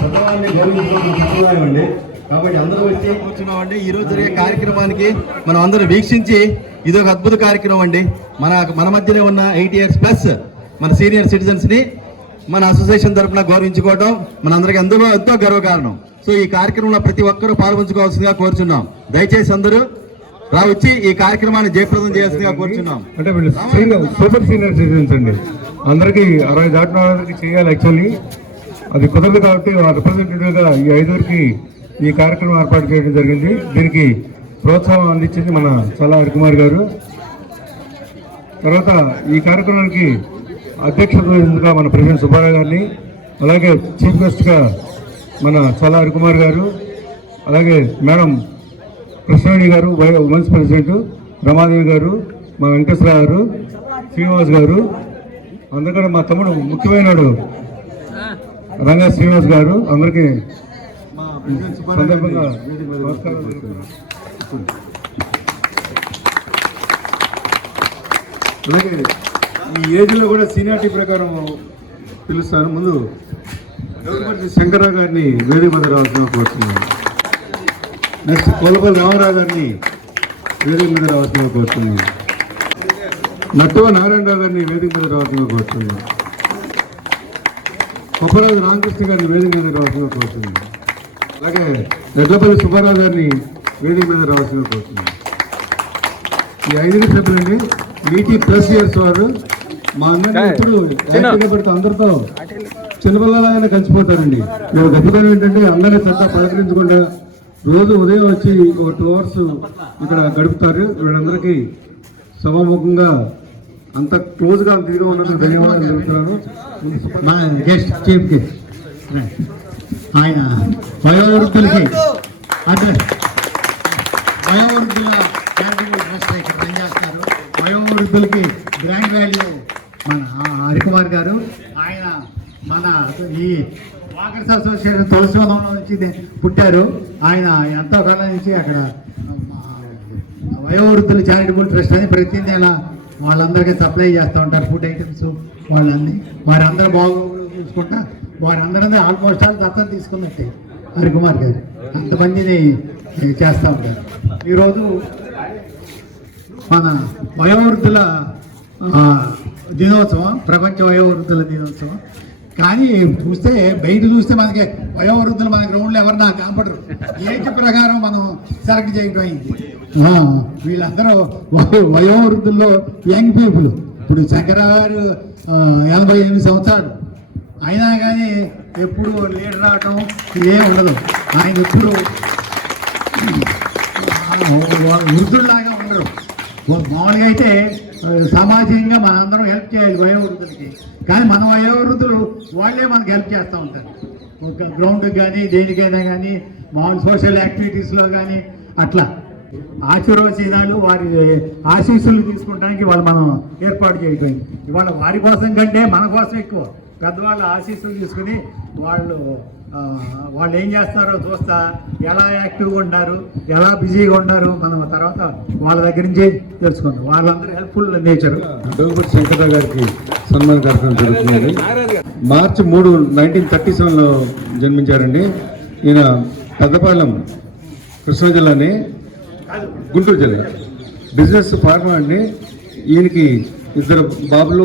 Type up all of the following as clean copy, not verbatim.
పెద్దవాళ్ళని గౌరవించుకోవడం సంప్రదాయం అండి. కాబట్టి అందరూ వచ్చి కూర్చున్నామండి. ఈరోజు జరిగే కార్యక్రమానికి మనం అందరూ వీక్షించి ఇది ఒక అద్భుత కార్యక్రమం అండి. మన మధ్యనే ఉన్న 8 years ప్లస్ మన సీనియర్ సిటిజన్స్ ని మన అసోసియేషన్ తరఫున గౌరవించుకోవడం మనందరికీ ఎంతో గర్వకారణం. సో ఈ కార్యక్రమంలో ప్రతి ఒక్కరూ పాల్పంచుకోవాల్సిందిగా కోరుచున్నాం. దయచేసి అందరూ వచ్చి ఈ కార్యక్రమాన్ని జయప్రదం చేయాల్సిందిగా కోరుచున్నాం. అంటే వీళ్ళు సూపర్ సీనియర్ సిటిజన్స్ అండి, అందరికీ 60 దాటిన వాళ్ళకి చేయాలి. యాక్చువల్లీ అది కుదరదు కాబట్టి రిప్రజెంటేటివ్గా ఈ 5 ఈ కార్యక్రమం ఏర్పాటు చేయడం జరిగింది. దీనికి ప్రోత్సాహం అందించింది మన చల్లా హరికుమార్ గారు. తర్వాత ఈ కార్యక్రమానికి అధ్యక్షతగా మన ప్రెసిడెంట్ సుబ్బారావు గారిని, అలాగే చీఫ్ గెస్ట్గా మన చల్లా హరికుమార్ గారు, అలాగే మేడం కృష్ణవేణి గారు ఉమెన్స్ ప్రెసిడెంట్, రమాదేవి గారు, మా వెంకటేశ్వరరావు గారు, శ్రీనివాస్ గారు, అందుకని మా తమ్ముడు ముఖ్యమైన రంగా శ్రీనివాస్ గారు, అందరికీ సందర్భంగా నమస్కారం. అలాగే ఈ ఏజ్లో కూడా సీనియారిటీ ప్రకారం పిలుస్తాను. ముందు శంకరరావు గారిని వేదిక మీద రావాల్సిన కోరుతున్నాను. నెక్స్ట్ కొలపల్లి రామారావు గారిని వేదిక మీద రావాల్సిన కోరుతున్నాను. నట్టువ నారాయణరావు గారిని వేదిక మీద రావాల్సిన కోరుతున్నాను. కొప్పరాజు రామకృష్ణ గారిని వేదిక మీద రావాల్సిన కోరుతున్నాను. అలాగే రెడ్లపల్లి సుబ్బారావు గారిని వేదిక మీద రావాల్సిన కోరుతున్నాను. ఈ 5 సభ్యులండి వీటి ప్లస్ ఇయర్స్ వారు మా అందరినీ ఎప్పుడు యాక్టివ్గా పెడితే అందరితో చిన్నపిల్లలాగానే కలిసిపోతారండి. మేము గొప్పతనం ఏంటంటే అందరినీ చక్కగా పలకరించకుండా రోజు ఉదయం వచ్చి ఒక 2 hours ఇక్కడ గడుపుతారు. వీళ్ళందరికీ సభాముఖంగా అంత క్లోజ్గా అంత ఇదిగా ఉన్నందుకు ధన్యవాదాలు చెబుతున్నాను. మా గెస్ట్ చీఫ్ గెస్ట్ ఆయన వయోవృద్ధులకి అంటే వయోవృద్ధుల చారిటబుల్ ట్రస్ట్ ఇక్కడ పనిచేస్తారు. వయోవృద్ధులకి గ్రాండ్ వాల్యూ మన హరికుమార్ గారు, ఆయన మన ఈ వాకర్స్ అసోసియేషన్ తులసివనంలో నుంచి పుట్టారు. ఆయన ఎంతో కాలం నుంచి అక్కడ వయోవృద్ధుల చారిటబుల్ ట్రస్ట్ అని ప్రతి నెల వాళ్ళందరికీ సప్లై చేస్తూ ఉంటారు ఫుడ్ ఐటమ్స్. వాళ్ళన్నీ వారందరూ బాగోగులు చూసుకుంటా వారందరినీ ఆల్మోస్ట్ ఆల్ దత్తత తీసుకున్నట్టే హరికుమార్ గారు అంతమందిని చేస్తూ ఉంటారు. ఈరోజు మన వయోవృద్ధుల దినోత్సవం, ప్రపంచ వయోవృద్ధుల దినోత్సవం. కానీ చూస్తే బయట చూస్తే మనకి వయోవృద్ధులు మన గ్రౌండ్లో ఎవరన్నా కనపడరు. ఏజ్ ప్రకారం మనం సెలెక్ట్ చేయడం అయింది. వీళ్ళందరూ వయోవృద్ధుల్లో యంగ్ పీపుల్. ఇప్పుడు శంకరగారు 88 సంవత్సరాలు అయినా కానీ ఎప్పుడు లీడర్ రావటం ఇదే ఉండదు. ఆయన ఎప్పుడు వృద్ధుల్లాగా ఉండరు. మామూలుగా అయితే సామాజికంగా మనందరం హెల్ప్ చేయాలి వయోవృద్ధులకి. కానీ మన వయోవృద్ధులు వాళ్ళే మనకు హెల్ప్ చేస్తూ ఉంటారు. ఒక గ్రౌండ్కి కానీ దేనికైనా కానీ మామూలు సోషల్ యాక్టివిటీస్లో కానీ అట్లా ఆశీర్వచనాలు వారి ఆశీస్సులు తీసుకుంటానికి వాళ్ళు మనం ఏర్పాటు చేయటం. ఇవాళ వారి కోసం కంటే మన కోసం ఎక్కువ పెద్దవాళ్ళ ఆశీస్సులు తీసుకుని వాళ్ళు ఏం చేస్తారో చూస్తా, ఎలా యాక్టివ్గా ఉంటారు, ఎలా బిజీగా ఉంటారు, మనం తర్వాత వాళ్ళ దగ్గర నుంచే తెలుసుకుందాం. వాళ్ళందరూ హెల్ప్ఫుల్ నేచర్. డోగుపూడి శంకరరావు గారికి సన్మాన కార్యక్రమం జరుగుతుంది. మార్చి 3, 1937లో జన్మించారండి. ఈయన పెద్దపాలెం కృష్ణా జిల్లాని, గుంటూరు జిల్లా. బిజినెస్ ఫార్మర్ అండి. ఈయనకి 2 బాబులు,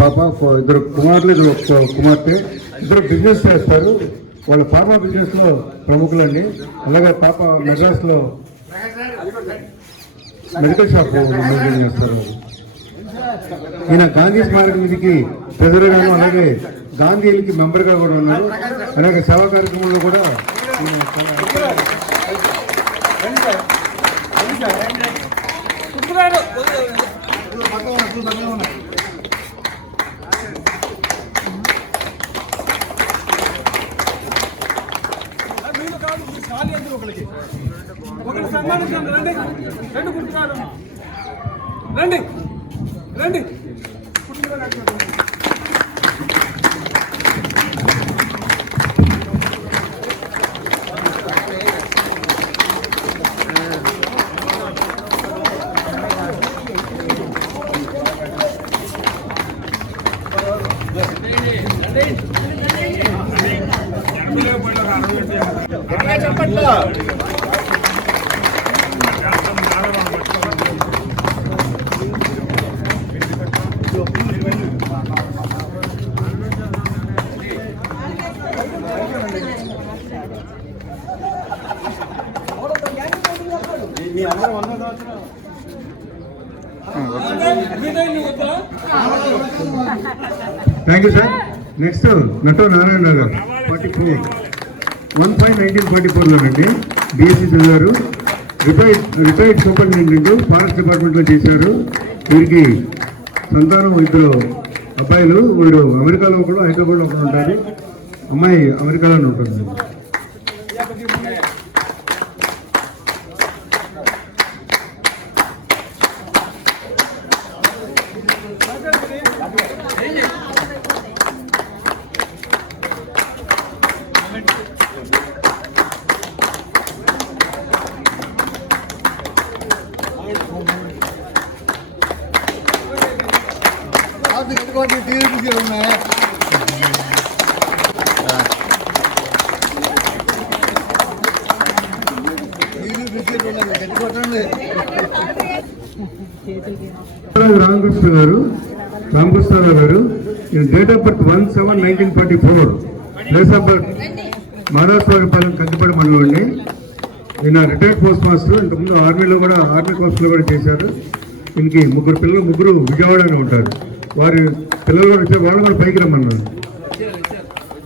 పాప, 2 కుమారులు, 1 కుమార్తె. 2 బిజినెస్ చేస్తారు. వాళ్ళ ఫార్మా బిజినెస్లో ప్రముఖులండి. అలాగే పాప మెడ్రాస్లో మెడికల్ షాప్ మెయింటైన్ చేస్తారు. ఈయన గాంధీ స్మారక నిధికి ట్రెజరర్గాను, అలాగే గాంధీకి మెంబర్గా కూడా ఉన్నారు. అలాగే సేవా కార్యక్రమంలో కూడా రండి రండి. Thank you sir. నెక్స్ట్ నటో నారాయణ గారు 44 1/1944లోనండి బిఎస్సీ చదివారు. రిటైర్డ్ సూపరింటెండెంట్ ఫారెస్ట్ డిపార్ట్మెంట్లో చేశారు. వీరికి సంతానం 2 అబ్బాయిలు. వీడు అమెరికాలో ఒకడు, హైదరాబాద్లో ఒకడు ఉంటారు. అమ్మాయి అమెరికాలోనే ఉంటుంది. రామకృష్ణరావు గారు date of birth 1/7/1944, place of birth Maharashtrapalem Kandipadi మండలం అండి. ఈయన రిటైర్డ్ పోస్ట్ మాస్టర్. ఇంతకుముందు ఆర్మీ కోర్సులో కూడా చేశారు. దీనికి 3 పిల్లలు, 3 విజయవాడలో ఉంటారు. వారి పిల్లలు కూడా వచ్చారు. వాళ్ళు కూడా పైకి రమ్మన్నారు.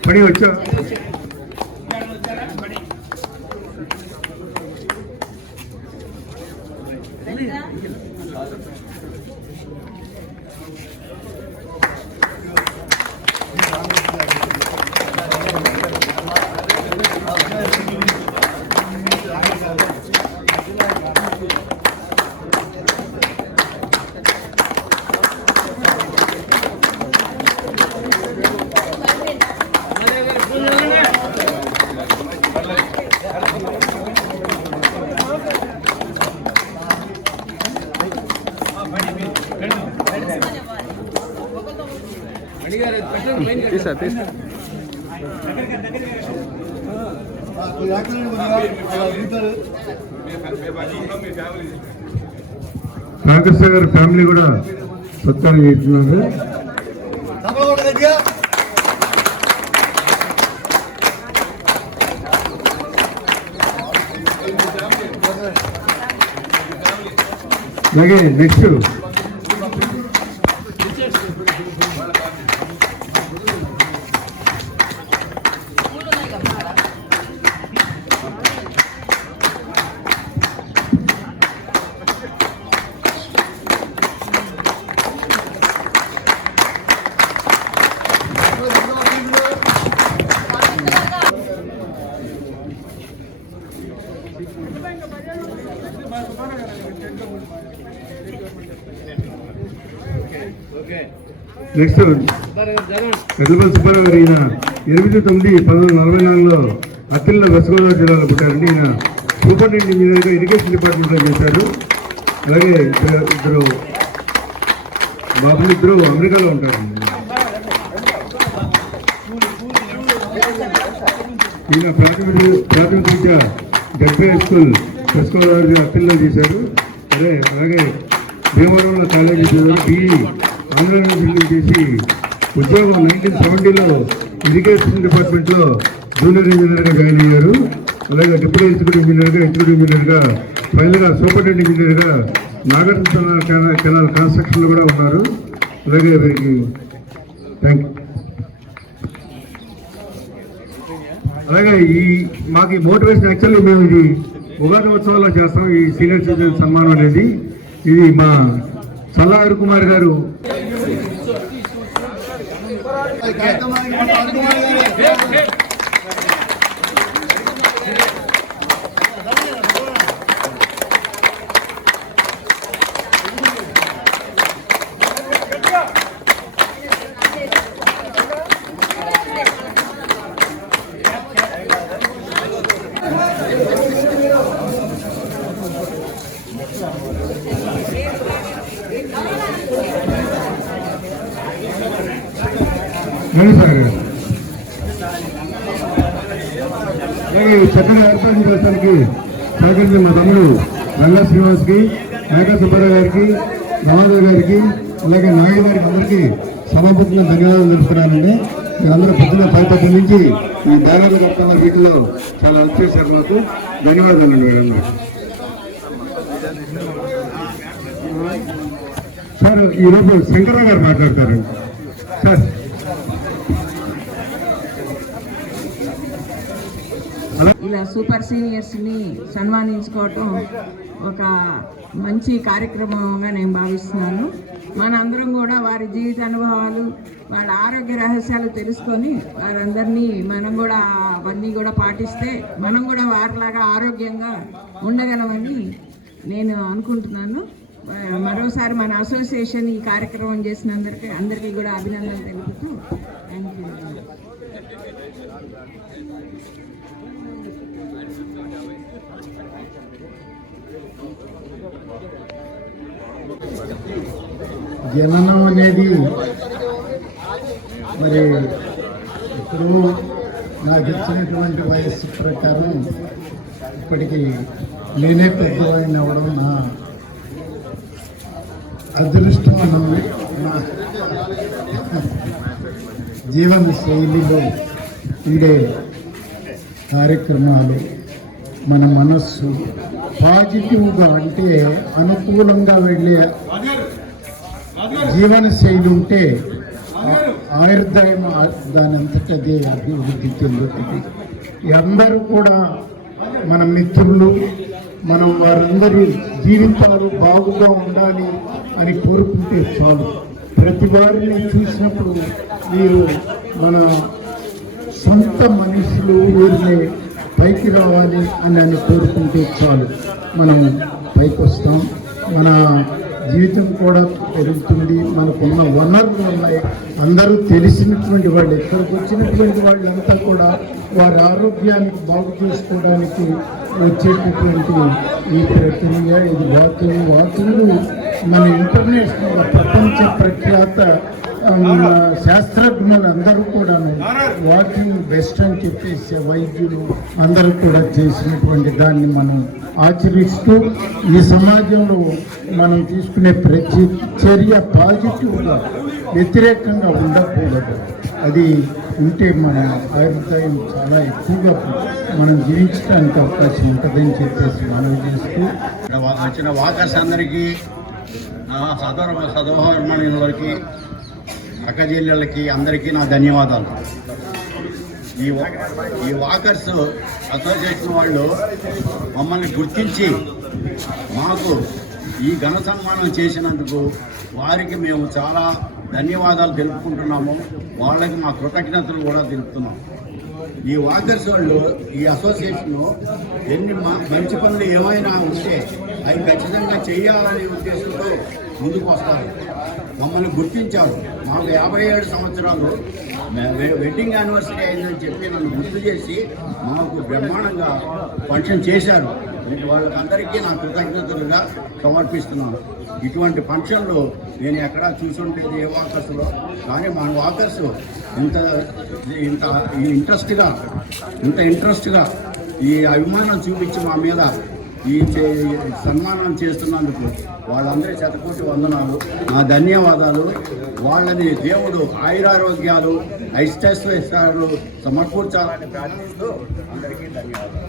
పని వచ్చా రామకృష్ణ గారి ఫ్యామిలీ కూడా సత్కారం చేస్తున్నారు. అలాగే నెక్స్ట్ ఎడ్లపల్లి సుబ్బారావు గారు. ఈయన 8/9/1944లో అత్తిల్లో వెస్ట్ గోదావరి జిల్లాలో పుట్టారండి. ఈయన సూపరింటెండెంట్ ఇంజనీర్గా ఇరిగేషన్ డిపార్ట్మెంట్లో చేశారు. అలాగే ఇద్దరు బాబులు, 2 అమెరికాలో ఉంటారండి. ఈయన ప్రాథమిక విద్య డెబ్బై స్కూల్ వెస్ట్ గోదావరి అత్తిల్లో చేశారు. అలాగే భీమవరంలో కాలేజీ చదివారు. BE ఆంధ్ర యూనివర్సిటీ చేసి ఉద్యోగం 1970లో ఇరిగేషన్ డిపార్ట్మెంట్లో జూనియర్ ఇంజనీర్గా జాయిన్ అయ్యారు. అలాగే డిప్యూటీ ఎగ్జిక్యూటివ్ ఇంజనీర్గా ఫైనల్గా సూపరింటెండెంట్ ఇంజనీర్గా నాగార్జున కెనాల్ కన్స్ట్రక్షన్లో కూడా ఉన్నారు. అలాగే వీరికి థ్యాంక్ యూ. అలాగే మాకు ఈ మోటివేషన్ యాక్చువల్లీ మేము ఇది ఉగాది ఉత్సవాల్లో చేస్తాం. ఈ సీనియర్ సిటిజన్ సన్మానం అనేది ఇది మా సల్లాహర్ కుమార్ గారు మణిసాగర్ అలాగే ఈ చక్కగా ఏర్పాటు చేయడానికి సహకరించిన మా తమ్ముడు రంగా శ్రీనివాస్కి, మేకా సుబ్బారావు గారికి, రమాదేవి గారికి, అలాగే నాయుడు గారికి అందరికీ సభాపతిగా ధన్యవాదాలు తెలుపుతున్నానండి. మీరందరూ పొద్దున్న 5:30 నుంచి ఈ బ్యానర్లు కట్టుకున్న వీటిలో చాలా హెల్ప్ చేశారు. మాకు ధన్యవాదాలండి వీళ్ళందరూ. సార్ ఈరోజు శంకర్రావు గారు మాట్లాడతారండి. సార్ ఇలా సూపర్ సీనియర్స్ని సన్మానించుకోవటం ఒక మంచి కార్యక్రమంగా నేను భావిస్తున్నాను. మనందరం కూడా వారి జీవిత అనుభవాలు, వాళ్ళ ఆరోగ్య రహస్యాలు తెలుసుకొని వారందరినీ మనం కూడా అవన్నీ కూడా పాటిస్తే మనం కూడా వారిలాగా ఆరోగ్యంగా ఉండగలమని నేను అనుకుంటున్నాను. మరోసారి మన అసోసియేషన్ ఈ కార్యక్రమం చేసినందరికీ అందరికీ కూడా అభినందనలు తెలుపుతూ థ్యాంక్ యూ. జననం అనేది మరి ఇప్పుడు నాకు ఇచ్చినటువంటి వయస్సు ప్రకారం ఇప్పటికి నేనే పెద్దవాడిని అవ్వడం నా అదృష్టం అన్నది. నా జీవన శైలిలో ఉండే కార్యక్రమాలు మన మనస్సు పాజిటివ్గా అంటే అనుకూలంగా వెళ్ళే జీవన శైలి ఉంటే ఆయుర్దాయం దాని అంతటదే అభివృద్ధి చెందుతుంది. అందరూ కూడా మన మిత్రులు, మనం వారందరి జీవితాలు బాగుగా ఉండాలి అని కోరుకుంటే చాలు. ప్రతి వారిని చూసినప్పుడు మీరు మన సొంత మనుషులు ఊరినే పైకి రావాలి అని కోరుకుంటే చాలు, మనం పైకి వస్తాం. మన జీవితం కూడా పెరుగుతుంది. మనకున్న వనరులు ఉన్నాయి. అందరూ తెలిసినటువంటి వాళ్ళు, ఇక్కడికి వచ్చినటువంటి వాళ్ళంతా కూడా వారి ఆరోగ్యానికి బాగు చేసుకోవడానికి వచ్చేటటువంటి ఈ ప్రక్రియ, ఇది వాకింగ్ మన ఇంటర్నేషనల్ ప్రపంచ ప్రఖ్యాత శాస్త్రజ్ఞులు అందరూ కూడా వాకింగ్ బెస్ట్ అని చెప్పేసి వైద్యులు అందరూ కూడా చేసినటువంటి దాన్ని మనం ఆచరిస్తూ ఈ సమాజంలో మనం తీసుకునే ప్రతి చర్య పాజిటివ్గా వ్యతిరేకంగా ఉండకూడదు. అది ఉంటే మన ఆయుర్దాయం చాలా ఎక్కువగా మనం జీవించడానికి అవకాశం ఉంటుందని చెప్పేసి మనం చేస్తూ వచ్చిన వాకర్స్ అందరికీ, సదోహర్మణులకి, అక్కజెల్లెళ్ళకి అందరికీ నా ధన్యవాదాలు. ఈ వాకర్స్ అసోసియేషన్ వాళ్ళు మమ్మల్ని గుర్తించి మాకు ఈ ఘన సన్మానం చేసినందుకు వారికి మేము చాలా ధన్యవాదాలు తెలుపుకుంటున్నాము. వాళ్ళకి మా కృతజ్ఞతలు కూడా తెలుపుతున్నాము. ఈ వాకర్స్ వాళ్ళు ఈ అసోసియేషన్లో ఎన్ని మంచి పనులు ఏమైనా ఉంటే అవి ఖచ్చితంగా చేయాలనే ఉద్దేశంతో ముందుకు వస్తారు. మమ్మల్ని గుర్తించారు. మాకు 57 సంవత్సరాలు వెడ్డింగ్ యానివర్సరీ అయిందని చెప్పి నన్ను గుర్తు చేసి మాకు బ్రహ్మాండంగా ఫంక్షన్ చేశారు. వాళ్ళకందరికీ నా కృతజ్ఞతలుగా సమర్పిస్తున్నాను. ఇటువంటి ఫంక్షన్లు నేను ఎక్కడా చూసుండేది ఏ వాకర్స్లో, కానీ మన వాకర్స్ ఇంత ఇంట్రెస్ట్గా ఈ అభిమానం చూపించి మా మీద ఈ సన్మానం చేస్తున్నందుకు వాళ్ళందరి శతకోటి వందనాలు, నా ధన్యవాదాలు. వాళ్ళని దేవుడు ఆయురారోగ్యాలు, ఐష్టైశ్వర్యాలు సమకూర్చాలని ప్రార్థిస్తూ అందరికీ ధన్యవాదాలు.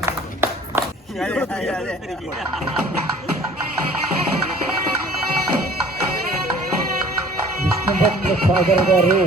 విష్ణుభక్త సాగర్ గారు